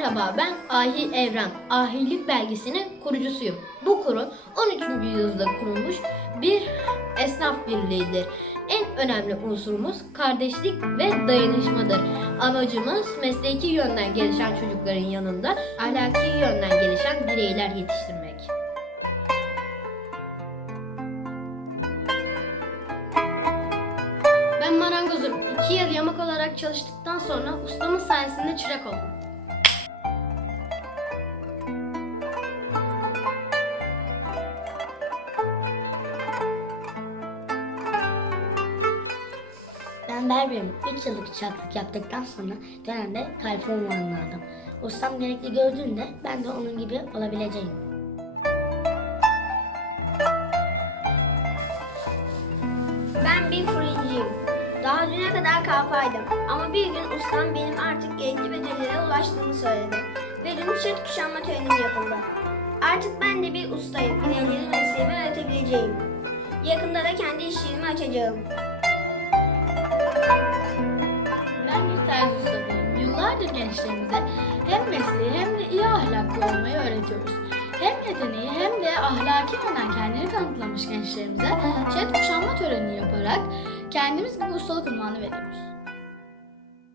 Merhaba ben Ahil Evren. Ahillik belgesinin kurucusuyum. Bu kurum 13. yüzyılda kurulmuş bir esnaf birliğidir. En önemli unsurumuz kardeşlik ve dayanışmadır. Amacımız mesleki yönden gelişen çocukların yanında ahlaki yönden gelişen bireyler yetiştirmek. Ben marangozum. İki yıl yamak olarak çalıştıktan sonra ustamın sayesinde çırak oldum. Berberim. 3 yıllık çıraklık yaptıktan sonra dönemde kalfa aldım. Ustam gerekli gördüğünde ben de onun gibi olabileceğim. Ben bir fırıncıyım. Daha düne kadar kalfaydım. Ama bir gün ustam benim artık gerekli becerilere ulaştığımı söyledi. Ve çift kuşanma törenim yapıldı. Artık ben de bir ustayım. İlerileri mesleğimi öğretebileceğim. Yakında da kendi iş açacağım. Ben bir terzi ustasıyım. Yıllardır gençlerimize hem mesleği hem de iyi ahlaklı olmayı öğretiyoruz. Hem yeteneği hem de ahlaki yönden kendini kanıtlamış gençlerimize çet kuşanma töreni yaparak kendimiz gibi ustalık unvanı veriyoruz.